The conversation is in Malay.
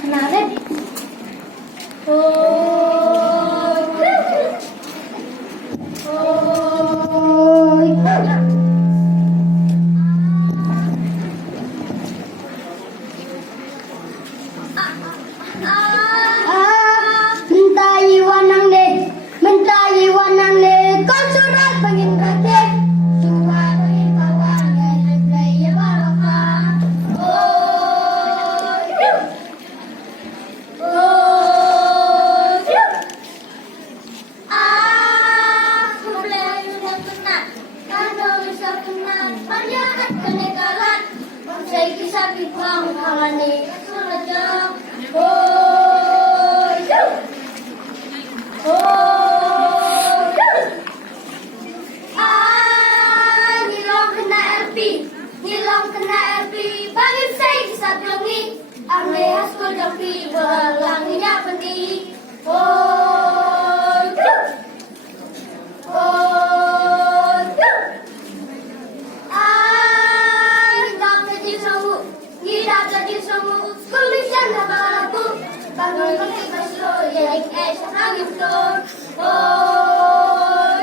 natin. Hoy! Hoy! Mentayiwan ng leg, mentayiwan ng leg, kung surat pangin ratik, suwa pangin bawang, ngayon play baraka. Oh, oh, kumpleyo na penat, kano sa penat, panyakat kenegalan, bangsa sabi bang halani, surajang, Nilong kena LP, bangin saya kisah pelungi, ambil hasil jampi, belangnya pendi. Oh, nggak gaji semua, kuliah nggak balapu, bangun pagi besok, ya, angin flor. Oh,